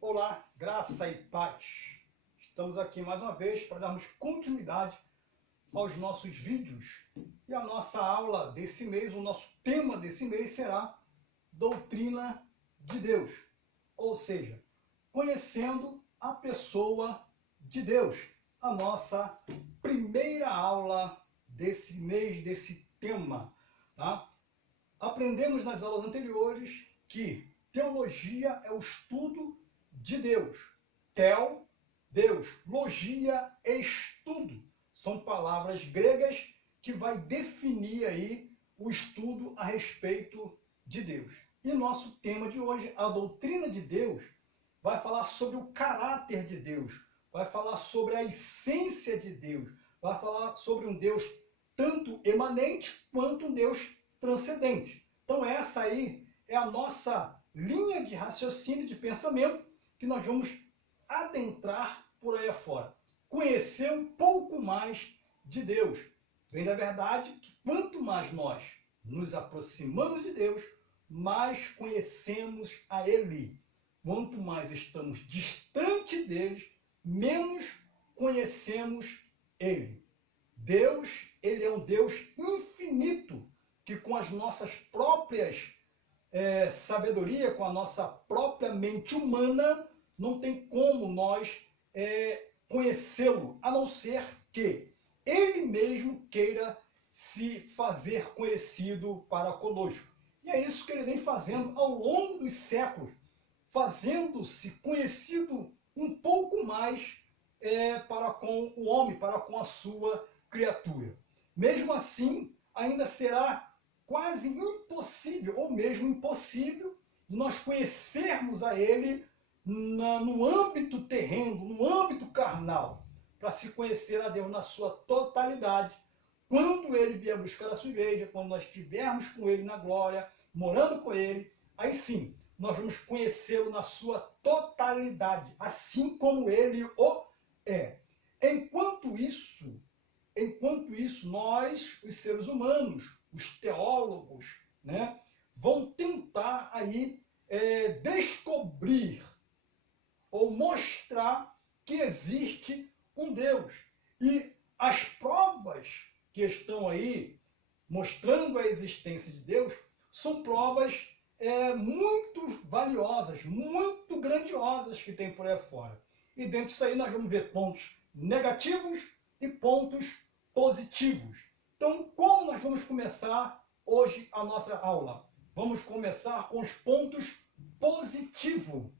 Olá, graça e paz. Estamos aqui mais uma vez para darmos continuidade aos nossos vídeos. E a nossa aula desse mês, o nosso tema desse mês será Doutrina de Deus. Ou seja, conhecendo a pessoa de Deus. A nossa primeira aula desse mês, desse tema. Tá? Aprendemos nas aulas anteriores que teologia é o estudo de Deus. Theo, Deus. Logia, estudo. São palavras gregas que vai definir aí o estudo a respeito de Deus. E nosso tema de hoje, a doutrina de Deus, vai falar sobre o caráter de Deus, vai falar sobre a essência de Deus, vai falar sobre um Deus tanto emanente quanto um Deus transcendente. Então essa aí é a nossa linha de raciocínio, de pensamento, que nós vamos adentrar por aí afora. Conhecer um pouco mais de Deus. Vem da verdade que quanto mais nós nos aproximamos de Deus, mais conhecemos a Ele. Quanto mais estamos distante dele, menos conhecemos Ele. Deus, Ele é um Deus infinito, que com as nossas próprias sabedoria, com a nossa própria mente humana, não tem como nós conhecê-lo, a não ser que Ele mesmo queira se fazer conhecido para conosco. E é isso que Ele vem fazendo ao longo dos séculos, fazendo-se conhecido um pouco mais para com o homem, para com a sua criatura. Mesmo assim, ainda será quase impossível, ou mesmo impossível, nós conhecermos a Ele no âmbito terreno, no âmbito carnal, para se conhecer a Deus na sua totalidade, quando Ele vier buscar a sua igreja, quando nós estivermos com Ele na glória, morando com Ele, aí sim, nós vamos conhecê-lo na sua totalidade, assim como Ele o é. Enquanto isso, nós, os seres humanos, os teólogos, né, vão tentar aí descobrir ou mostrar que existe um Deus. E as provas que estão aí mostrando a existência de Deus são provas muito valiosas, muito grandiosas que tem por aí fora. E dentro disso aí nós vamos ver pontos negativos e pontos positivos. Então, como nós vamos começar hoje a nossa aula? Vamos começar com os pontos positivos,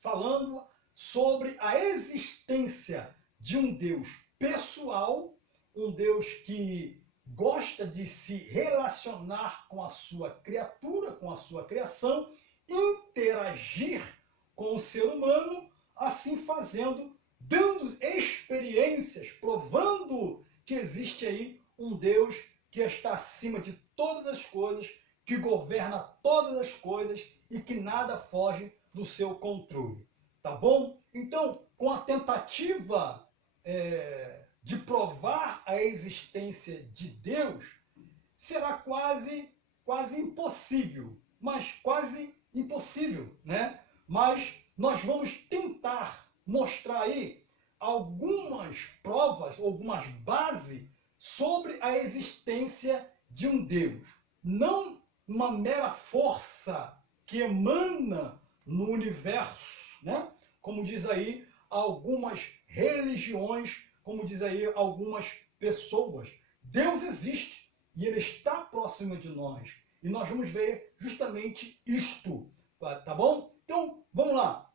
falando sobre a existência de um Deus pessoal, um Deus que gosta de se relacionar com a sua criatura, com a sua criação, interagir com o ser humano, assim fazendo, dando experiências, provando que existe aí um Deus que está acima de todas as coisas, que governa todas as coisas e que nada foge do seu controle. Tá bom? Então, com a tentativa de provar a existência de Deus, será quase impossível, mas quase impossível, né? Mas nós vamos tentar mostrar aí algumas provas, algumas bases sobre a existência de um Deus. Não uma mera força que emana no universo, né? Como diz aí algumas religiões, como diz aí algumas pessoas. Deus existe e Ele está próximo de nós. E nós vamos ver justamente isto, tá bom? Então, vamos lá.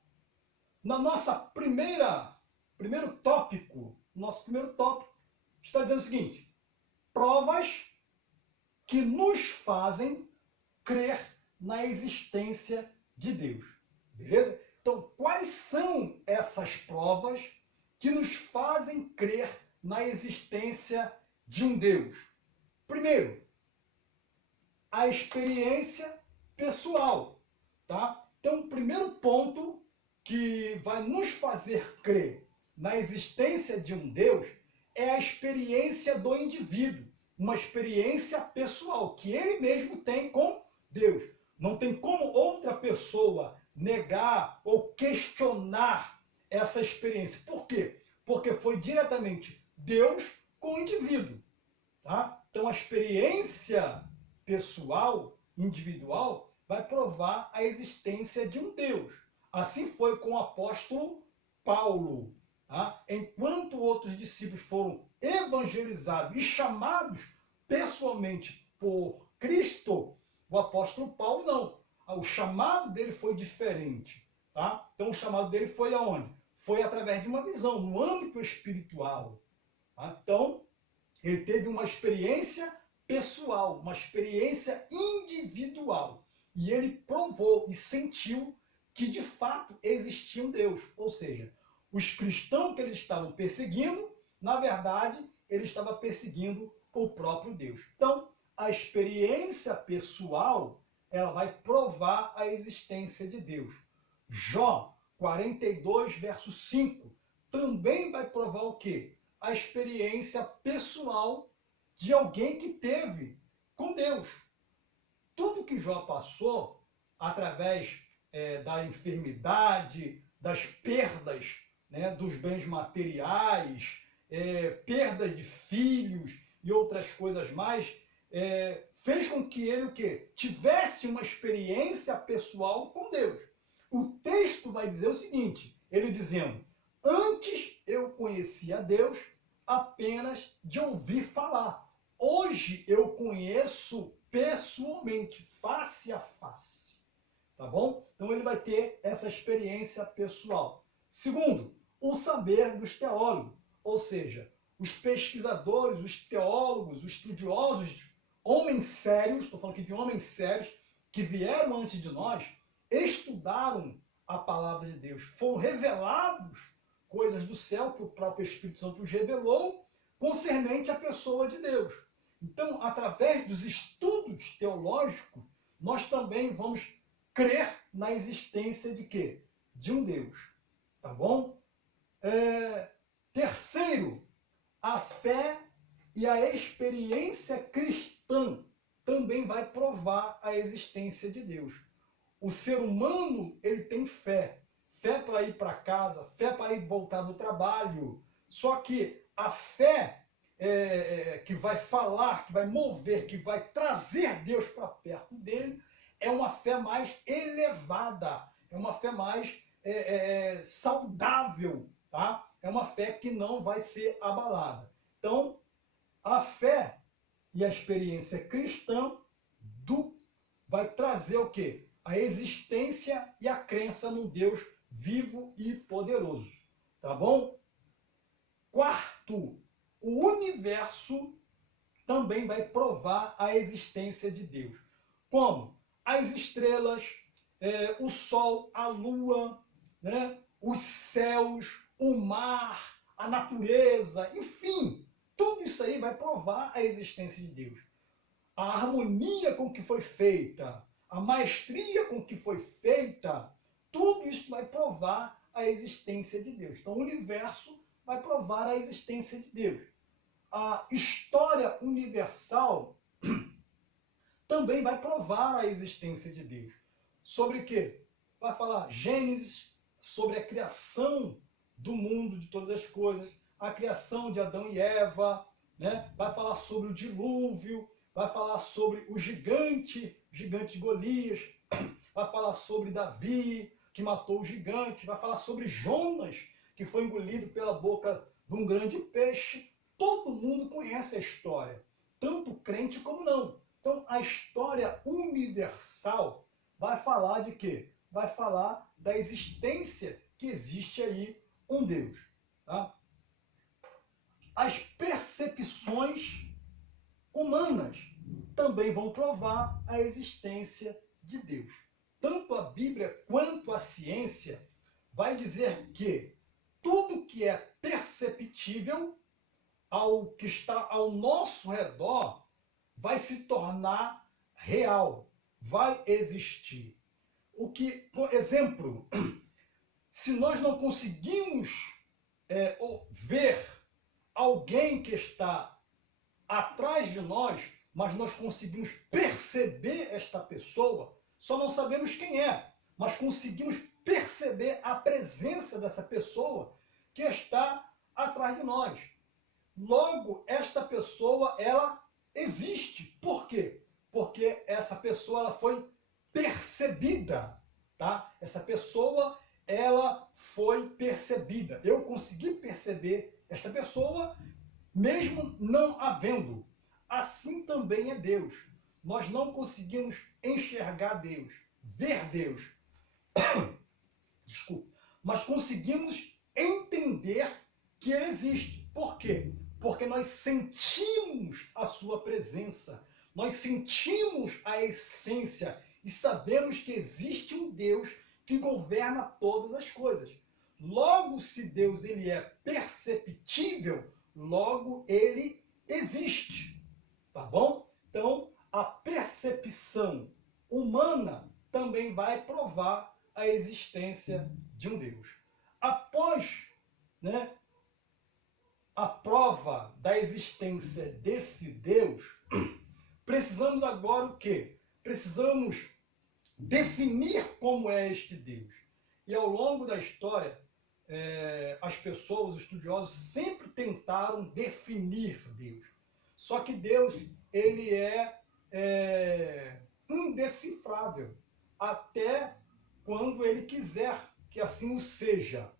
Na nossa primeiro tópico, está dizendo o seguinte: provas que nos fazem crer na existência de Deus. Beleza? Então, quais são essas provas que nos fazem crer na existência de um Deus? Primeiro, a experiência pessoal, tá? Então, o primeiro ponto que vai nos fazer crer na existência de um Deus é a experiência do indivíduo, uma experiência pessoal que ele mesmo tem com Deus. Não tem como outra pessoa negar ou questionar essa experiência. Por quê? Porque foi diretamente Deus com o indivíduo. Tá? Então, a experiência pessoal, individual, vai provar a existência de um Deus. Assim foi com o apóstolo Paulo. Tá? Enquanto outros discípulos foram evangelizados e chamados pessoalmente por Cristo, o apóstolo Paulo não. O chamado dele foi diferente. Tá? Então, o chamado dele foi aonde? Foi através de uma visão, no âmbito espiritual. Tá? Então, ele teve uma experiência pessoal, uma experiência individual. E ele provou e sentiu que de fato existia um Deus. Ou seja, os cristãos que eles estavam perseguindo, na verdade, ele estava perseguindo o próprio Deus. Então, a experiência pessoal, ela vai provar a existência de Deus. Jó 42, verso 5, também vai provar o quê? A experiência pessoal de alguém que teve com Deus. Tudo que Jó passou, através da enfermidade, das perdas, né, dos bens materiais, perdas de filhos e outras coisas mais, fez com que ele o quê? Tivesse uma experiência pessoal com Deus. O texto vai dizer o seguinte, ele dizendo, antes eu conhecia Deus apenas de ouvir falar. Hoje eu conheço pessoalmente, face a face. Tá bom? Então ele vai ter essa experiência pessoal. Segundo, o saber dos teólogos, ou seja, os pesquisadores, os teólogos, os estudiosos, homens sérios, estou falando aqui de homens sérios, que vieram antes de nós, estudaram a palavra de Deus, foram revelados coisas do céu que o próprio Espírito Santo os revelou concernente à pessoa de Deus. Então, através dos estudos teológicos, nós também vamos crer na existência de quê? De um Deus. Tá bom? Terceiro, a fé e a experiência cristã também vai provar a existência de Deus. O ser humano, ele tem fé. Fé para ir para casa, fé para ir voltar do trabalho. Só que a fé que vai falar, que vai mover, que vai trazer Deus para perto dele, é uma fé mais elevada, é uma fé mais saudável, tá? É uma fé que não vai ser abalada. Então, a fé e a experiência cristã vai trazer o quê? A existência e a crença num Deus vivo e poderoso. Tá bom? Quarto, o universo também vai provar a existência de Deus. Como? As estrelas, o sol, a lua, né? Os céus, o mar, a natureza, enfim, tudo isso aí vai provar a existência de Deus. A harmonia com que foi feita, a maestria com que foi feita, tudo isso vai provar a existência de Deus. Então, o universo vai provar a existência de Deus. A história universal também vai provar a existência de Deus. Sobre o quê? Vai falar Gênesis, sobre a criação do mundo, de todas as coisas, a criação de Adão e Eva, né? Vai falar sobre o dilúvio, vai falar sobre o gigante Golias, vai falar sobre Davi, que matou o gigante, vai falar sobre Jonas, que foi engolido pela boca de um grande peixe. Todo mundo conhece a história, tanto crente como não. Então, a história universal vai falar de quê? Vai falar da existência que existe aí um Deus. Tá? As percepções humanas também vão provar a existência de Deus. Tanto a Bíblia quanto a ciência vai dizer que tudo que é perceptível ao que está ao nosso redor vai se tornar real, vai existir. O que, por exemplo, se nós não conseguimos ver alguém que está atrás de nós, mas nós conseguimos perceber esta pessoa, só não sabemos quem é. mas conseguimos perceber a presença dessa pessoa que está atrás de nós. Logo, esta pessoa, ela existe. Por quê? Porque essa pessoa, ela foi percebida, tá? Essa pessoa, ela foi percebida. Eu consegui perceber esta pessoa, mesmo não havendo. Assim também é Deus. Nós não conseguimos enxergar Deus, ver Deus, desculpa, mas conseguimos entender que Ele existe. Por quê? Porque nós sentimos a sua presença, nós sentimos a essência e sabemos que existe um Deus que governa todas as coisas. Logo, se Deus ele é perceptível, logo ele existe, tá bom? Então, a percepção humana também vai provar a existência de um Deus. Após, a prova da existência desse Deus, precisamos agora o quê? Precisamos definir como é este Deus. E ao longo da história, as pessoas, os estudiosos, sempre tentaram definir Deus. Só que Deus, ele é indecifrável, até quando ele quiser que assim o seja.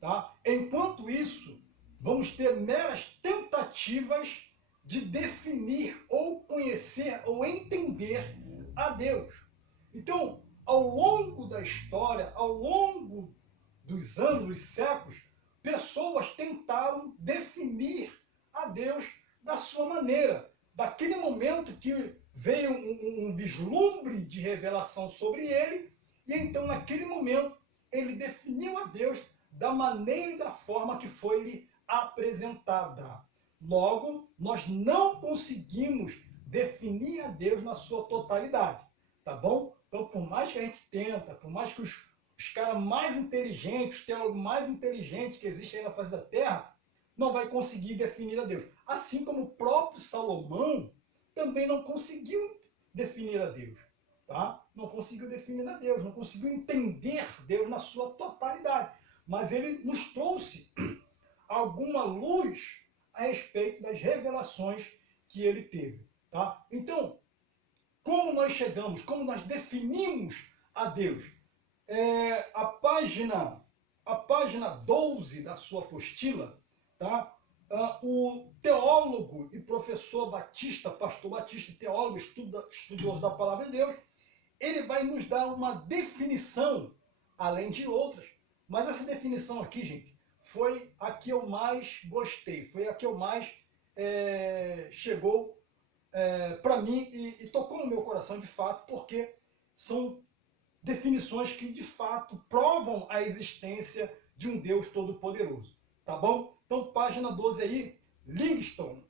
Tá? Enquanto isso, vamos ter meras tentativas de definir ou conhecer ou entender a Deus. Então, ao longo da história, ao longo dos anos, dos séculos, pessoas tentaram definir a Deus da sua maneira. Daquele momento que veio um vislumbre de revelação sobre ele, e então naquele momento ele definiu a Deus da maneira e da forma que foi-lhe apresentada. Logo, nós não conseguimos definir a Deus na sua totalidade, tá bom? Então, por mais que a gente tenta, por mais que os caras mais inteligentes, os teólogos mais inteligentes que existem aí na face da Terra, não vai conseguir definir a Deus. Assim como o próprio Salomão também não conseguiu definir a Deus, tá? Não conseguiu definir a Deus, não conseguiu entender Deus na sua totalidade. Mas ele nos trouxe alguma luz a respeito das revelações que ele teve, tá? Então, como nós chegamos, como nós definimos a Deus? A página 12 da sua apostila, tá? O teólogo e professor Batista, pastor Batista, teólogo, estudioso da palavra de Deus, ele vai nos dar uma definição, além de outras, mas essa definição aqui, gente, foi a que eu mais gostei, foi a que eu mais chegou para mim e tocou no meu coração de fato, porque são definições que de fato provam a existência de um Deus Todo-Poderoso, tá bom? Então, página 12 aí, Livingstone,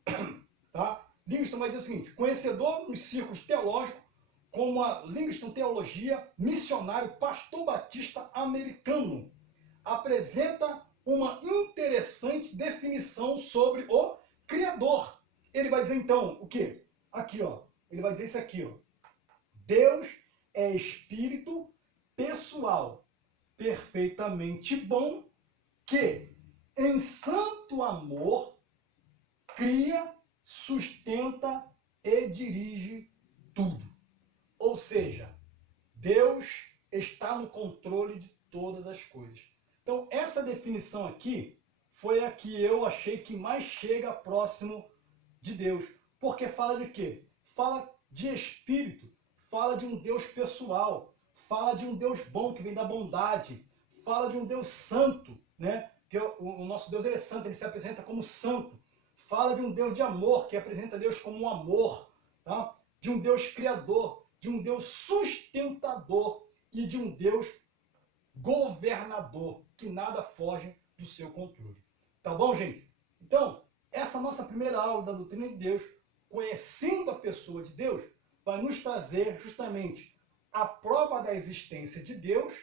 tá? Livingstone vai dizer o seguinte: conhecedor nos círculos teológicos, como a Livingstone Teologia, missionário, pastor batista americano, apresenta uma interessante definição sobre o Criador. Ele vai dizer então o quê? Aqui, ó. Ele vai dizer isso aqui, ó. Deus é espírito pessoal, perfeitamente bom, que em santo amor cria, sustenta e dirige tudo. Ou seja, Deus está no controle de todas as coisas. Então, essa definição aqui foi a que eu achei que mais chega próximo de Deus. Porque fala de quê? Fala de espírito, fala de um Deus pessoal, fala de um Deus bom que vem da bondade, fala de um Deus santo, né? Que o nosso Deus ele é santo, ele se apresenta como santo. Fala de um Deus de amor, que apresenta Deus como um amor, tá? De um Deus criador, de um Deus sustentador e de um Deus governador, que nada foge do seu controle. Tá bom, gente? Então, essa nossa primeira aula da doutrina de Deus, conhecendo a pessoa de Deus, vai nos trazer justamente a prova da existência de Deus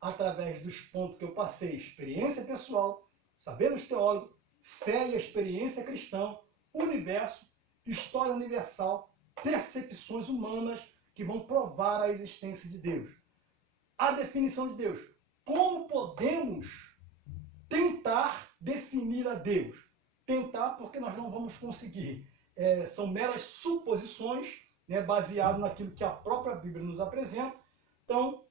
através dos pontos que eu passei: experiência pessoal, saberes teólogos, fé e experiência cristã, universo, história universal, percepções humanas que vão provar a existência de Deus. a definição de Deus. Como podemos tentar definir a Deus? Tentar, porque nós não vamos conseguir. São meras suposições, né, baseado naquilo que a própria Bíblia nos apresenta. Então,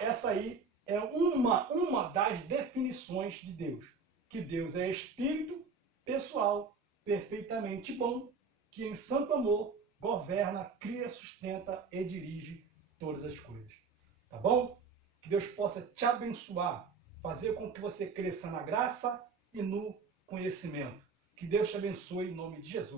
essa aí é uma das definições de Deus. Que Deus é espírito pessoal, perfeitamente bom, que em santo amor governa, cria, sustenta e dirige todas as coisas. Tá bom? Que Deus possa te abençoar, fazer com que você cresça na graça e no conhecimento. Que Deus te abençoe em nome de Jesus.